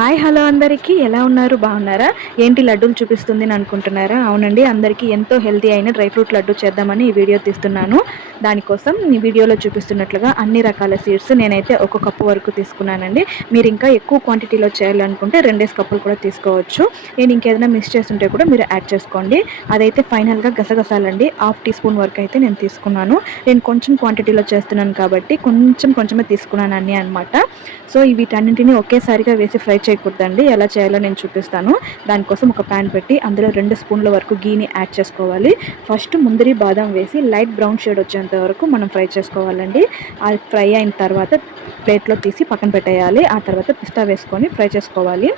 Hi hello అందరికీ ఎలా ఉన్నారు బాగున్నారా? ఏంటి లడ్డూలు చూపిస్తుంది అని అనుకుంటున్నారా? అవునండి, అందరికీ ఎంతో హెల్తీ అయిన డ్రై ఫ్రూట్ లడ్డు చేద్దామని ఈ వీడియో తీస్తున్నాను. దానికోసం ఈ వీడియోలో చూపిస్తున్నట్లుగా అన్ని రకాల సీడ్స్ నేనైతే ఒక కప్పు వరకు తీసుకున్నానండి. మీరు ఇంకా ఎక్కువ క్వాంటిటీలో చేయాలనుకుంటే 2 కప్పులు కూడా తీసుకోవచ్చు. నేను ఇంకేదైనా మిస్ చేస్తుంటే కూడా మీరు యాడ్ చేసుకోండి. అదైతే ఫైనల్గా గసగసాలండి, హాఫ్ టీ స్పూన్ వరకు అయితే నేను తీసుకున్నాను. నేను కొంచెం క్వాంటిటీలో చేస్తున్నాను కాబట్టి కొంచెమే తీసుకున్నాను అన్నీ అనమాట. సో వీటన్నింటినీ ఒకేసారిగా వేసి ఫ్రై చేయకూడదండి. ఎలా చేయాలో నేను చూపిస్తాను. దానికోసం ఒక ప్యాన్ పెట్టి అందులో 2 స్పూన్ల వరకు గీని యాడ్ చేసుకోవాలి. ఫస్ట్ ముందరి బాదం వేసి లైట్ బ్రౌన్ షేడ్ వచ్చేంత వరకు మనం ఫ్రై చేసుకోవాలండి. అది ఫ్రై అయిన తర్వాత ప్లేట్లో తీసి పక్కన పెట్టేయాలి. ఆ తర్వాత పిస్తా వేసుకొని ఫ్రై చేసుకోవాలి.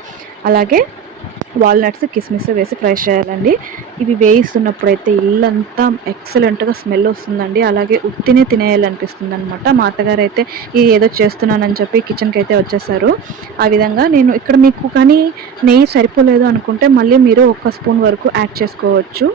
అలాగే వాల్నట్స్, కిస్మిస్ వేసి ఫ్రై చేయాలండి. ఇవి వేయిస్తున్నప్పుడైతే ఇల్లంతా ఎక్సలెంట్గా స్మెల్ వస్తుందండి. అలాగే ఉత్తినే తినేయాలనిపిస్తుంది అనమాట. మా అత్తగారు అయితే ఇది ఏదో చేస్తున్నానని చెప్పి కిచెన్కి అయితే వచ్చేసారు. ఆ విధంగా నేను ఇక్కడ మీకు కానీ నెయ్యి సరిపోలేదు అనుకుంటే మళ్ళీ మీరు 1 స్పూన్ వరకు యాడ్ చేసుకోవచ్చు.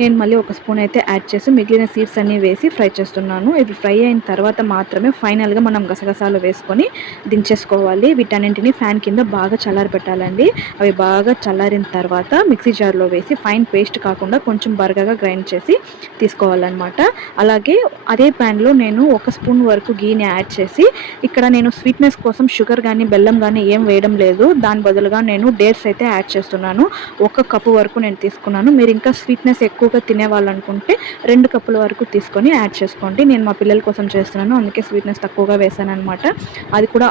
నేను మళ్ళీ 1 స్పూన్ అయితే యాడ్ చేసి మిగిలిన సీడ్స్ అన్నీ వేసి ఫ్రై చేస్తున్నాను. ఇవి ఫ్రై అయిన తర్వాత మాత్రమే ఫైనల్గా మనం గసగసాలు వేసుకొని దించేసుకోవాలి. వీటన్నింటినీ ఫ్యాన్ కింద బాగా చల్లారి పెట్టాలండి. అవి బాగా చల్లారిన తర్వాత మిక్సీ జార్లో వేసి ఫైన్ పేస్ట్ కాకుండా కొంచెం బరకగా గ్రైండ్ చేసి తీసుకోవాలన్నమాట. అలాగే అదే ప్యాన్లో నేను 1 స్పూన్ వరకు గీని యాడ్ చేసి ఇక్కడ నేను స్వీట్నెస్ కోసం షుగర్ కానీ బెల్లం కానీ ఏం వేయడం లేదు. దాని బదులుగా నేను డేట్స్ అయితే యాడ్ చేస్తున్నాను. 1 కప్పు వరకు నేను తీసుకున్నాను. మీరు ఇంకా స్వీట్నెస్ ఎక్కువగా తినేవాళ్ళనుకుంటే 2 కప్పుల వరకు తీసుకొని యాడ్ చేసుకోండి. నేను మా పిల్లల కోసం చేస్తున్నాను, అందుకే స్వీట్నెస్ తక్కువగా వేసాను అనమాట. అది కూడా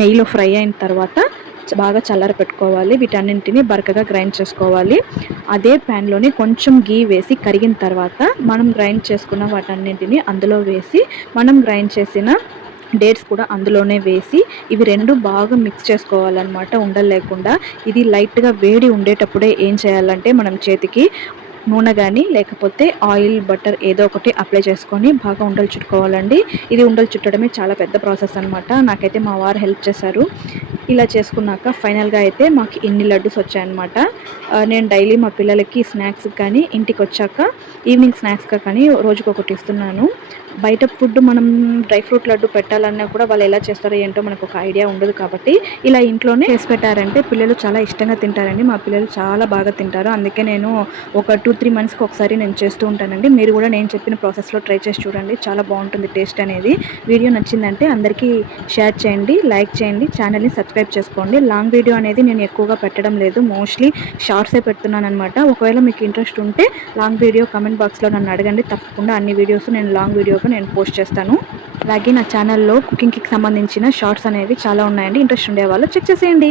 నెయ్యిలో ఫ్రై అయిన తర్వాత బాగా చల్లార పెట్టుకోవాలి. వీటన్నింటినీ బరకగా గ్రైండ్ చేసుకోవాలి. అదే ప్యాన్లోని కొంచెం గీ వేసి కరిగిన తర్వాత మనం గ్రైండ్ చేసుకున్న వాటన్నింటినీ అందులో వేసి మనం గ్రైండ్ చేసిన డేట్స్ కూడా అందులోనే వేసి ఇవి 2 బాగా మిక్స్ చేసుకోవాలన్నమాట, ఉండలు లేకుండా. ఇది లైట్గా వేడి ఉండేటప్పుడే ఏం చేయాలంటే మనం చేతికి నూనె కానీ లేకపోతే ఆయిల్, బటర్ ఏదో ఒకటి అప్లై చేసుకొని బాగా ఉండలు చుట్టుకోవాలండి. ఇది ఉండలు చుట్టడమే చాలా పెద్ద ప్రాసెస్ అనమాట. నాకైతే మా వారు హెల్ప్ చేశారు. ఇలా చేసుకున్నాక ఫైనల్గా అయితే మాకు ఇన్ని లడ్డూస్ వచ్చాయన్నమాట. నేను డైలీ మా పిల్లలకి స్నాక్స్కి కానీ ఇంటికి వచ్చాక ఈవినింగ్ స్నాక్స్గా కానీ రోజుకొకటి ఇస్తున్నాను. బయట ఫుడ్ మనం డ్రై ఫ్రూట్ లడ్డు పెట్టాలన్నా కూడా వాళ్ళు ఎలా చేస్తారో ఏంటో మనకు ఒక ఐడియా ఉండదు. కాబట్టి ఇలా ఇంట్లోనే చేసి పెట్టారంటే పిల్లలు చాలా ఇష్టంగా తింటారండి. మా పిల్లలు చాలా బాగా తింటారు. అందుకే నేను ఒక 2-3 మంత్స్కి ఒకసారి నేను చేస్తూ ఉంటానండి. మీరు కూడా నేను చెప్పిన ప్రాసెస్లో ట్రై చేసి చూడండి, చాలా బాగుంటుంది టేస్ట్ అనేది. వీడియో నచ్చిందంటే అందరికీ షేర్ చేయండి, లైక్ చేయండి, ఛానల్ని సబ్స్క్రైబ్ చేసుకోండి. లాంగ్ వీడియో అనేది నేను ఎక్కువగా పెట్టడం లేదు, మోస్ట్లీ షార్ట్సే పెడుతున్నాను అనమాట. ఒకవేళ మీకు ఇంట్రెస్ట్ ఉంటే లాంగ్ వీడియో కమెంట్ బాక్స్లో నన్ను అడగండి. తప్పకుండా అన్ని వీడియోస్ నేను లాంగ్ వీడియోగా నేను పోస్ట్ చేస్తాను. అలాగే నా ఛానల్లో కుకింగ్కి సంబంధించిన షార్ట్స్ అనేవి చాలా ఉన్నాయండి. ఇంట్రెస్ట్ ఉండే వాళ్ళు చెక్ చేసేయండి.